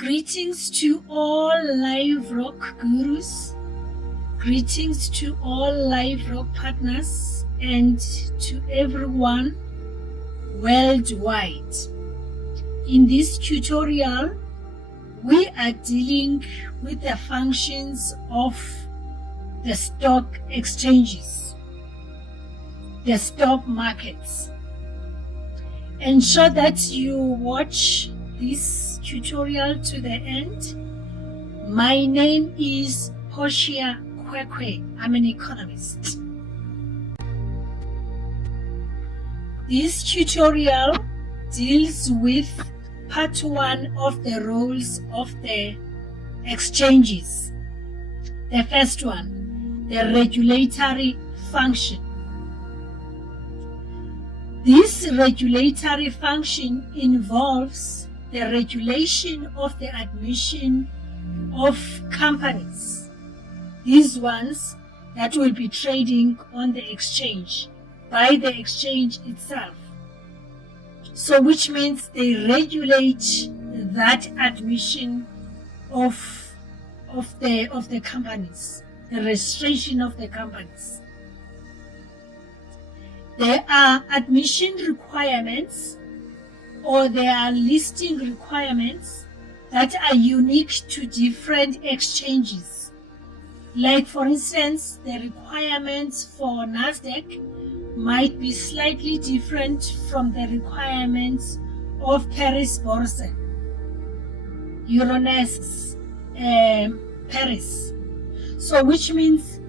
Greetings to all Liveroc Gurus, greetings to all Liveroc Partners, and to everyone worldwide. In this tutorial, we are dealing with the functions of the stock exchanges, the stock markets. Ensure that you watch this tutorial to the end. My name is Portia Kwekwe. I'm an economist. This tutorial deals with part 1 of the roles of the exchanges. The first one, the regulatory function. This regulatory function involves the regulation of the admission of companies, these ones that will be trading on the exchange by the exchange itself. So which means they regulate that admission of the companies, the registration of the companies. There are admission requirements or there are listing requirements that are unique to different exchanges. Like for instance, the requirements for NASDAQ might be slightly different from the requirements of Paris Bourse, Euronext, Paris. So which means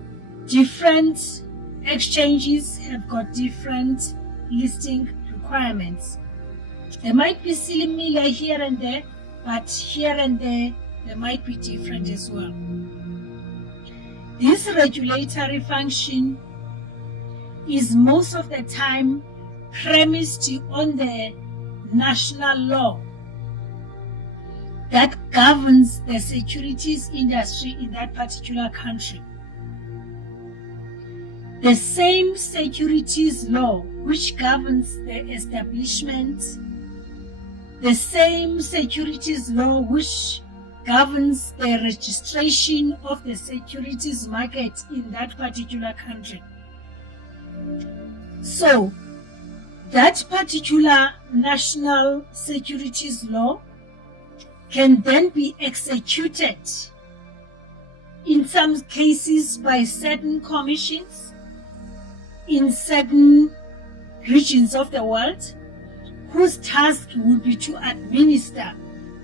different exchanges have got different listing requirements. They might be similar here and there, but here and there, they might be different as well. This regulatory function is most of the time premised on the national law that governs the securities industry in that particular country. The same securities law which governs the establishment, the same securities law which governs the registration of the securities market in that particular country. So, that particular national securities law can then be executed in some cases by certain commissions in certain regions of the world, whose task will be to administer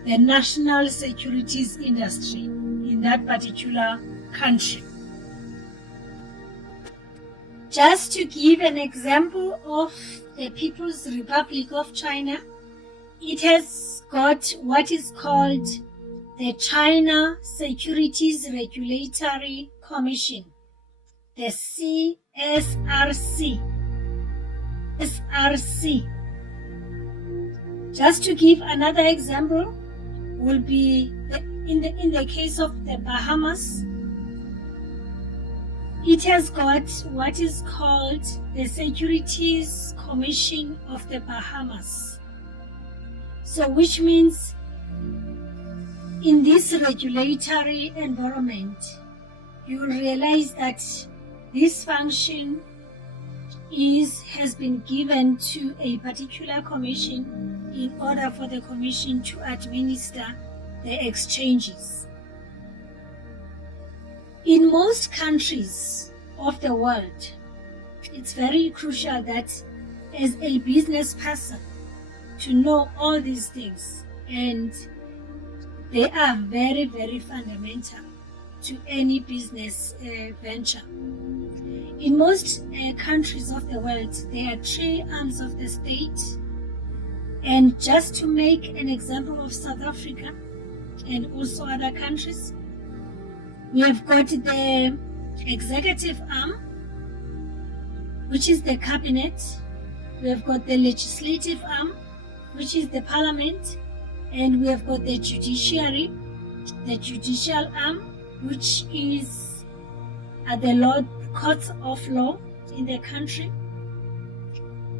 the national securities industry in that particular country. Just to give an example of the People's Republic of China, it has got what is called the China Securities Regulatory Commission, the CSRC. Just to give another example, will be in the case of the Bahamas, it has got what is called the Securities Commission of the Bahamas. So which means in this regulatory environment, you will realize that this function has been given to a particular commission in order for the commission to administer the exchanges. In most countries of the world, it's very crucial that as a business person to know all these things, and they are very, very fundamental to any business venture. In most countries of the world, there are 3 arms of the state, and just to make an example of South Africa and also other countries, we have got the executive arm, which is the cabinet. We have got the legislative arm, which is the parliament, and we have got the judiciary, the judicial arm, which is the courts of law in the country.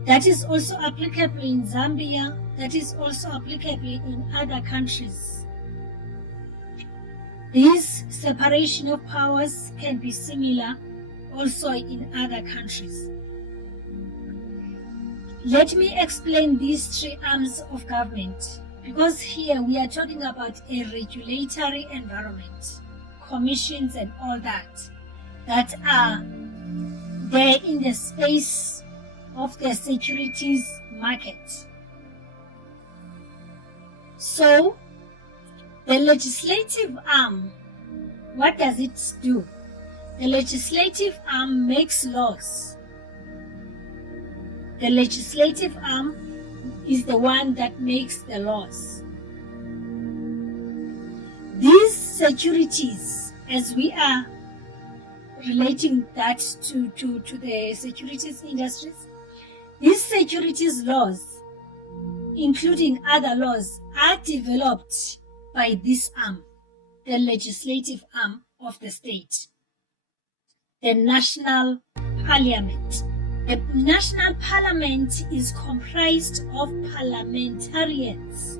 That is also applicable in Zambia. That is also applicable in other countries This separation of powers can be similar also in other countries. Let me explain these three arms of government, because here we are talking about a regulatory environment, commissions and all that are there in the space of the securities market. So, the legislative arm, what does it do? The legislative arm makes laws. The legislative arm is the one that makes the laws. These securities, as we are relating that to the securities industries, these securities laws, including other laws, are developed by this arm, the legislative arm of the state, the national parliament. The national parliament is comprised of parliamentarians.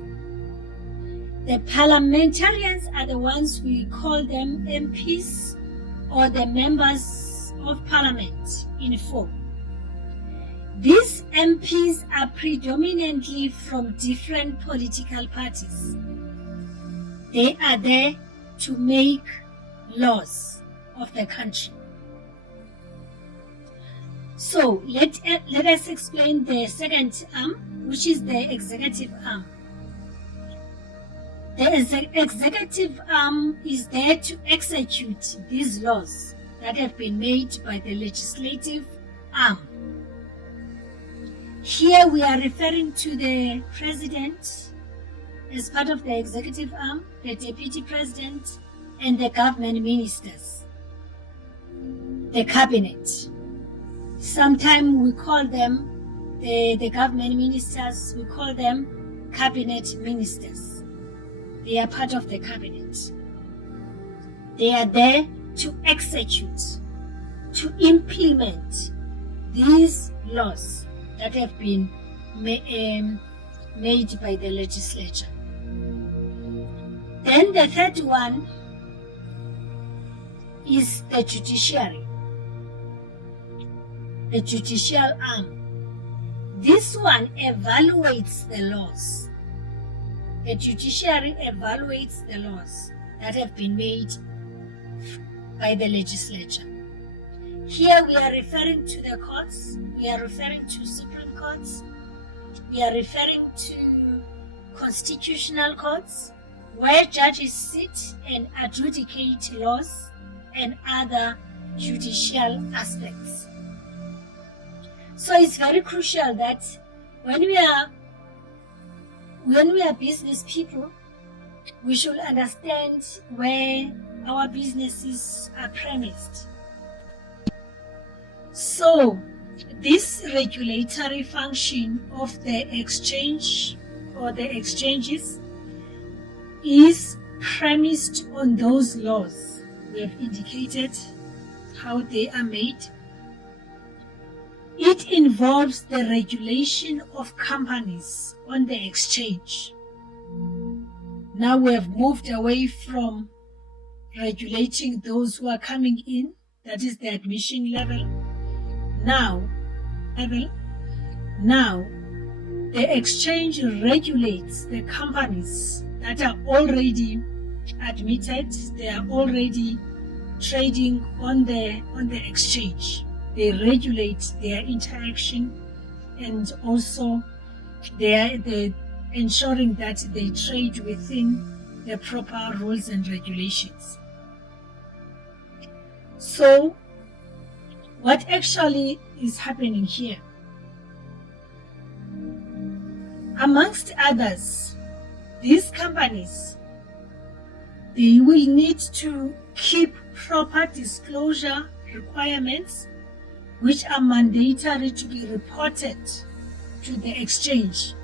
The parliamentarians are the ones we call them MPs, or the members of parliament in full. These MPs are predominantly from different political parties. They are there to make laws of the country. So let us explain the second arm, which is the executive arm. The executive arm is there to execute these laws that have been made by the legislative arm. Here we are referring to the president as part of the executive arm, the deputy president, and the government ministers, the cabinet. Sometimes we call them, the government ministers, we call them cabinet ministers. They are part of the cabinet. They are there to execute, to implement these laws that have been made by the legislature. Then the third one is the judiciary, the judicial arm. This one evaluates the laws. The judiciary evaluates the laws that have been made by the legislature. Here we are referring to the courts, we are referring to Supreme Courts, we are referring to constitutional courts, where judges sit and adjudicate laws and other judicial aspects. So it's very crucial that when we are business people, we should understand where our businesses are premised. So this regulatory function of the exchange or the exchanges is premised on those laws. We have indicated how they are made. It involves the regulation of companies on the exchange. Now we have moved away from regulating those who are coming in, that is the admission level. Now, the exchange regulates the companies that are already admitted, they are already trading on the exchange. They regulate their interaction, and also they ensuring that they trade within the proper rules and regulations. So what actually is happening here? Amongst others, these companies, they will need to keep proper disclosure requirements, which are mandatory to be reported to the exchange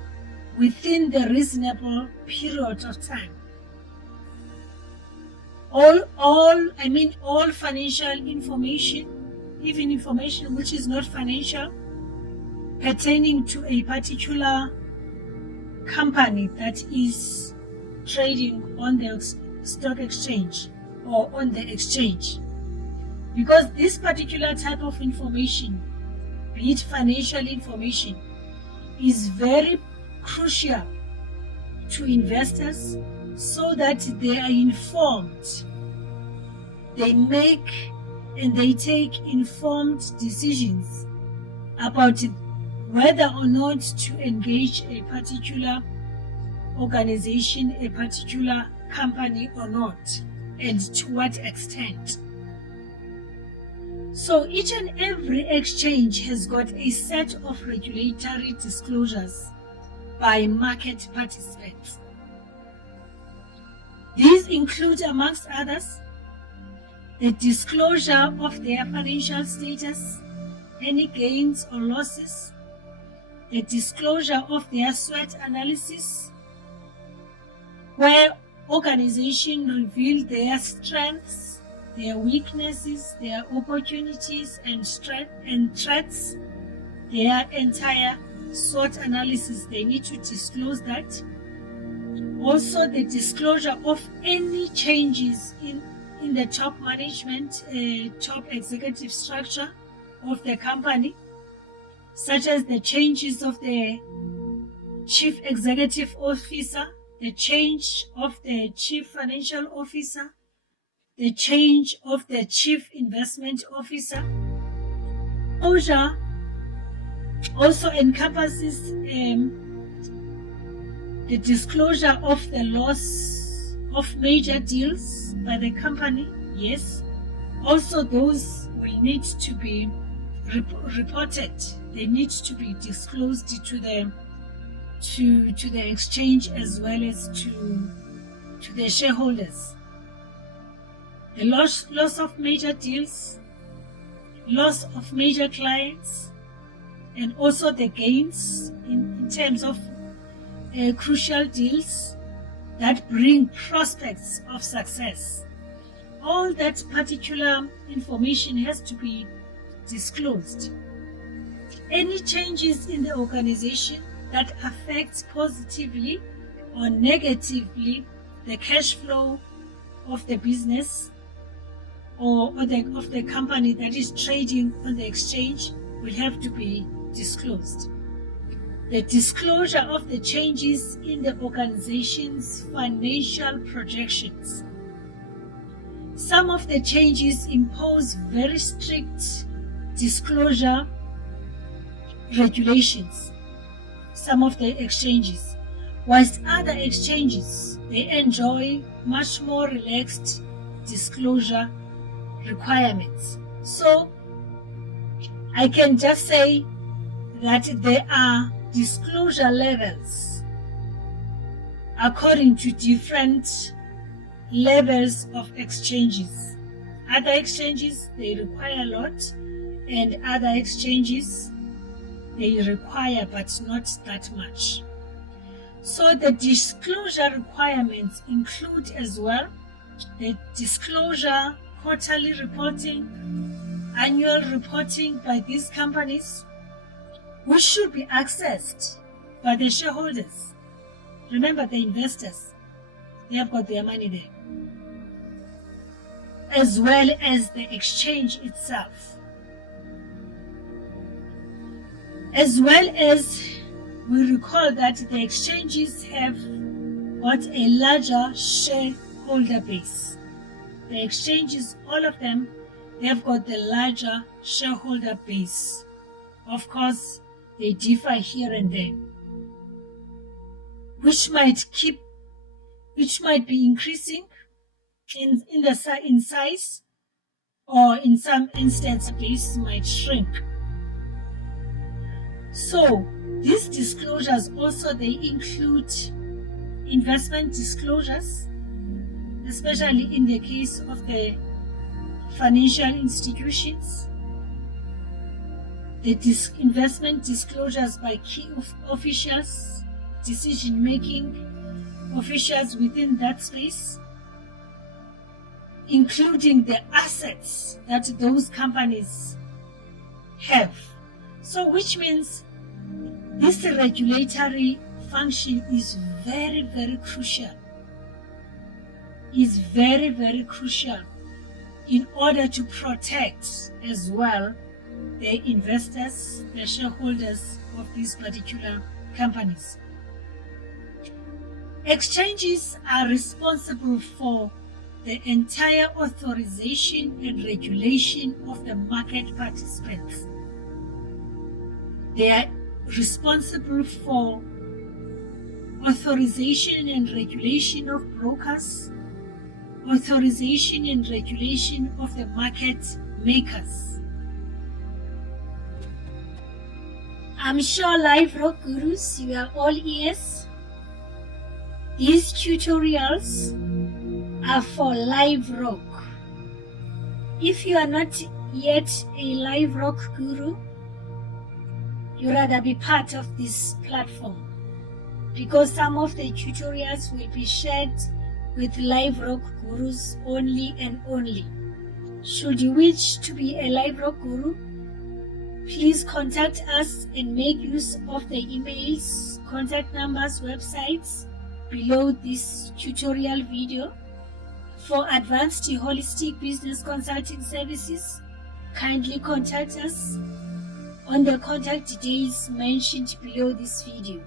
within the reasonable period of time. All financial information, even information which is not financial, pertaining to a particular company that is trading on the stock exchange, or on the exchange. Because this particular type of information, be it financial information, is very crucial to investors so that they are informed. They make and they take informed decisions about whether or not to engage a particular organization, a particular company or not, and to what extent. So each and every exchange has got a set of regulatory disclosures by market participants. These include, amongst others, the disclosure of their financial status, any gains or losses, the disclosure of their SWOT analysis, where organizations reveal their strengths, their weaknesses, their opportunities and threats, their entire SWOT analysis. They need to disclose that. Also, the disclosure of any changes in the top management, top executive structure of the company, such as the changes of the chief executive officer, the change of the chief financial officer, the change of the chief investment officer. Disclosure also encompasses the disclosure of the loss of major deals by the company. Yes, also those will need to be reported. They need to be disclosed to the exchange as well as to the shareholders. The loss of major deals, loss of major clients, and also the gains in terms of crucial deals that bring prospects of success. All that particular information has to be disclosed. Any changes in the organization that affects positively or negatively the cash flow of the business or of the company that is trading on the exchange will have to be disclosed. The disclosure of the changes in the organization's financial projections. Some of the changes impose very strict disclosure regulations, some of the exchanges, whilst other exchanges, they enjoy much more relaxed disclosure requirements. So I can just say that there are disclosure levels according to different levels of exchanges. Other exchanges, they require a lot, and other exchanges, they require but not that much. So the disclosure requirements include as well the disclosure, quarterly reporting, annual reporting by these companies, which should be accessed by the shareholders. Remember, the investors, they have got their money there, as well as the exchange itself. As well as we recall that the exchanges have got a larger shareholder base. The exchanges, all of them, they have got the larger shareholder base. Of course, they differ here and there, which might be increasing in size, or in some instances this might shrink. So these disclosures also, they include investment disclosures, especially in the case of the financial institutions, the investment disclosures by key officials, decision-making officials within that space, including the assets that those companies have. So which means this regulatory function is very, very crucial is very, very crucial in order to protect as well the investors, the shareholders of these particular companies. Exchanges are responsible for the entire authorization and regulation of the market participants. They are responsible for authorization and regulation of brokers, authorization and regulation of the market makers. I'm sure Liveroc Gurus, you are all ears. These tutorials are for Liveroc. If you are not yet a Liveroc Guru, you rather be part of this platform, because some of the tutorials will be shared with Liveroc Gurus only and only. Should you wish to be a Liveroc Guru, please contact us and make use of the emails, contact numbers, websites below this tutorial video. For advanced holistic business consulting services, kindly contact us on the contact details mentioned below this video.